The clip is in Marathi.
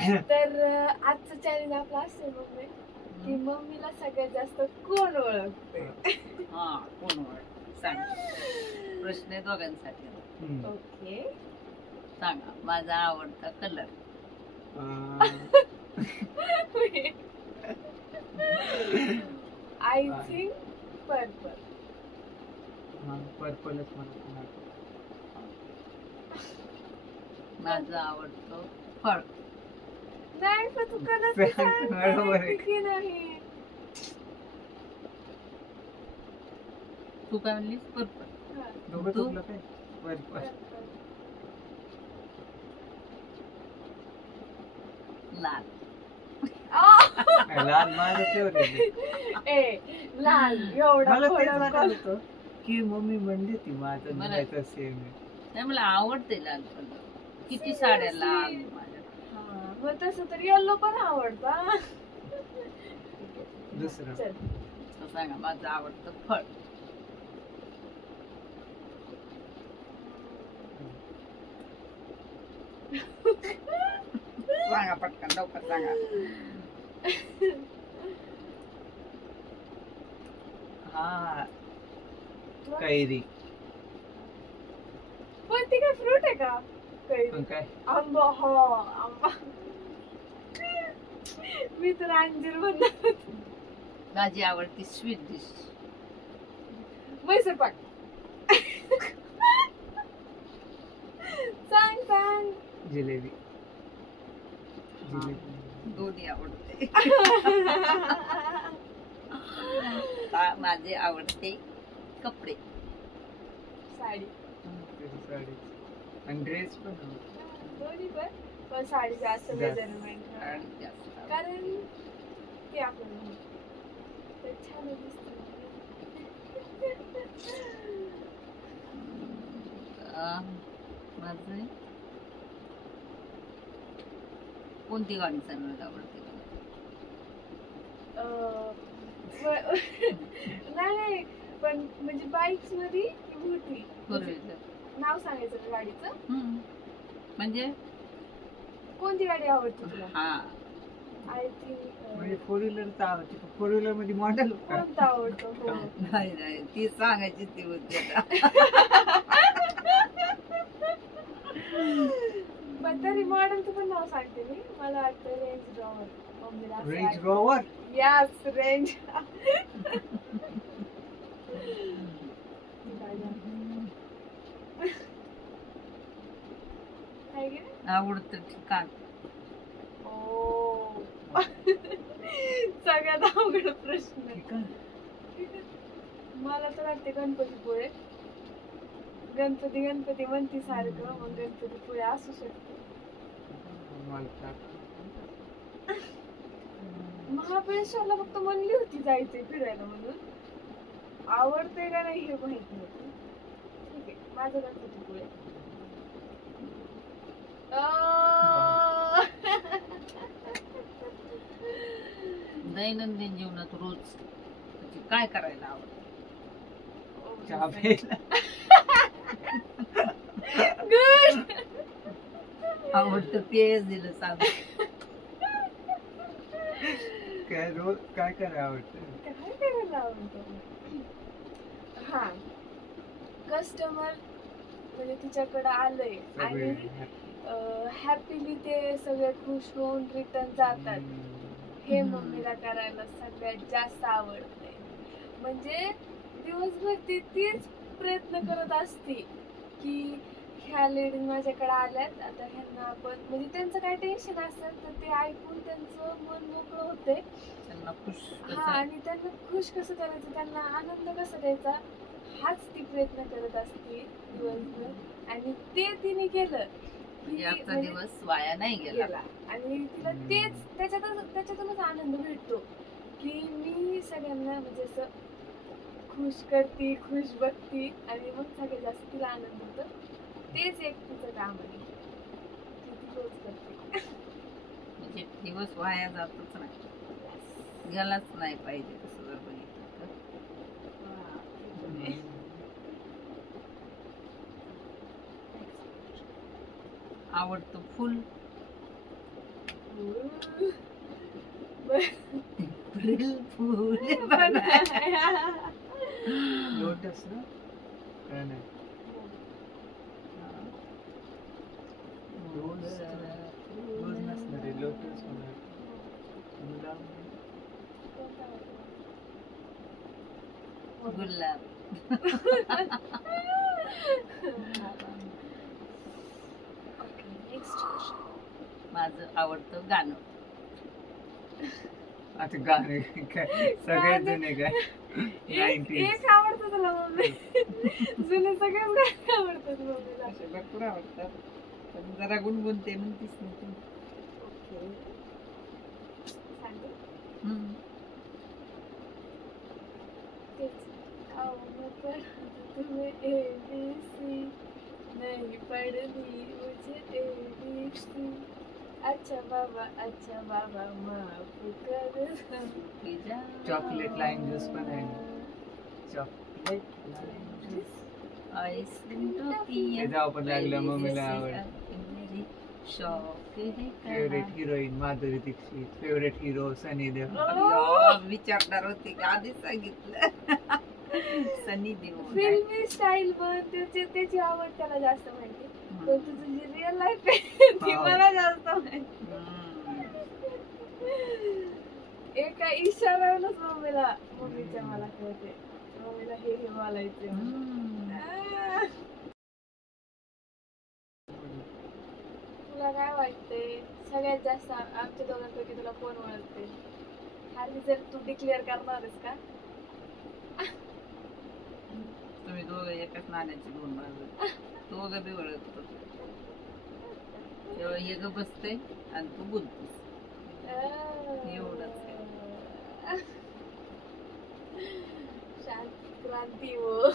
तर आजचं चॅलेंज आपलं असं मम्मी की मम्मीला सगळ्यात जास्त कोण ओळखते. हा कोण ओळख सांग. प्रश्न आहे दोघांसाठी. ओके सांगा माझा आवडता कलर. I think purple. पर्पलच मला. माझं आवडतं फळ. नाही पण तू कलर बरोबर आहे. की नाही. तू काय म्हणलीस पर्पल. हा, दोघं तू? चुकलं काय? पर्पल. purple. लाल. लाल माझं फेवरेट. ए लाल एवढा मला तेच फरक वाटत कल- होतं की मम्मी म्हणली ती माझं मला- नाही सेम आहे. नाही मला आवडते लाल कलर. किती साड्या लाल माझ्या. हा, मग तसं तर येल्लो पण आवडता. दुसरं चल तर सांगा माझं आवडतं फळ. सांगा पटकन लवकर सांगा. हा कैरी. पण ती काय फ्रूट आहे का. कैरी. पण काय आंबा. हो आंबा. मी तर अंजीर म्हणणार. माझी आवडती स्वीट डिश. मैसूर पाक. सांग सांग. जिलेबी. हा. दोन्ही आवडते. माझे आवडते कपडे. साडी. साडी आणि ड्रेस पण दोन्ही पण साडी जास्त मेजरमेंट आणि जास्त कारण ते आपल्याला ते छान दिसतं. माझे कोणती गाणी चालवायला आवडते. नाही नाही पण म्हणजे बाईक्स मध्ये मोठी फोर व्हीलर. नाव सांगायचं का गाडीचं. म्हणजे कोणती गाडी आवडते तुला. हा आय थिंक म्हणजे फोर व्हीलर आवडते. फोर व्हीलर मध्ये मॉडेल कोणता आवडतो. हो नाही नाही ती सांगायची ती होती आता. पण तरी मॉडेलचं पण नाव सांगते मी. मला वाटतं रेंज रॉवर. मम्मीला रेंज रोवर. Yes range. आवडतं ठिकाण. ओ सगळ्यात अवघड प्रश्न. मला तर वाटते गणपतीपुळे. गणपती म्हणती सारखं मग गणपतीपुळे असू शकते. महाबळेश्वरला फक्त म्हणली होती जायचंय फिरायला म्हणून. आवडते का नाही हे माहित नव्हतं. ठीक आहे माझं गणपतीपुळे. दैनंदिन जीवनात रोज म्हणजे काय करायला आवडतं. चहा प्यायला गुड. आवडतं पेय दिलं सांग. काय रोज काय करायला आवडतं. काय करायला आवडतं. हा कस्टमर म्हणजे तिच्याकडे आलंय आणि हॅपीली ते सगळे खुश होऊन रिटर्न जातात. हे मम्मीला करायला सगळ्यात जास्त आवडते. म्हणजे दिवसभर ती तीच प्रयत्न करत असते की ह्या लेडीज माझ्याकडे आल्यात आता ह्यांना आपण म्हणजे त्यांचं काय टेन्शन असतं तर ते ऐकून त्यांचं मन मोकळं होते. त्यांना खुश हा आणि त्यांना खुश कसं करायचं त्यांना आनंद कसा द्यायचा हाच ती प्रयत्न करत असते दिवसभर. आणि ते तिने केलं म्हणजे आजचा दिवस वाया नाही गेला. आणि तिला तेच त्याच्यातूनच आनंद भेटतो की मी सगळ्यांना म्हणजे असं खुश करते खुश बघती आणि मग सगळ्यात जास्त तिला आनंद होतो. तेच एक तिचं काम आहे की ती रोज करते. म्हणजे दिवस वाया जातच नाही. गेलाच नाही पाहिजे तसं जर बघितलं तर. आवडतं फुल. फूल एप्रिल फूल लोटस ना काय नाही रोज रोज नसणार आहे लोटस होणार गुलाब गुलाब माझं आवडतं गाणं आता गाणे काय सगळे जुने काय एक 90s एक आवडतं तुला मम्मी जुने सगळेच गाणे आवडतात मम्मीला असे भरपूर आवडतात पण जरा गुणगुणते म्हणतीस ना तू. ओके सांगू हम्म. तेच आओ मैं पढ़ा तुम्हें ABC नहीं पढ़नी मुझे ABC अच्छा बाबा माफ कर पिझ्झा चॉकलेट लाईम ज्यूस पण आहे चॉकलेट लाईम ज्यूस आईस्क्रीम टोपी त्याचा आपण लागलं मम्मीला आवड शौक है favourite heroine Madhuri Dixit favourite hero Sunny Deol विचारणार होते का आधीच सांगितलं सनी देओल फिल्मी स्टाईल पण त्याची आवड त्याला जास्त माहिती पण तुझी जी रिअल लाईफ आहे ती हा. मला जास्त माहिती एका इशाऱ्यावरच मम्मीच्या मला कळते मम्मीला हे बोलायचे तुला काय वाटतंय सगळ्यात जास्त आमच्या दोघांपैकी तुला कोण ओळखते खाली जर तू डिक्लेअर करणारच का तुम्ही दोघं एकाच नाण्याची दोन बाजू दोघं बी ओळखतो तेव्हा एक बसते आणि तू बोलतोस एवढंच शांत क्रांती हो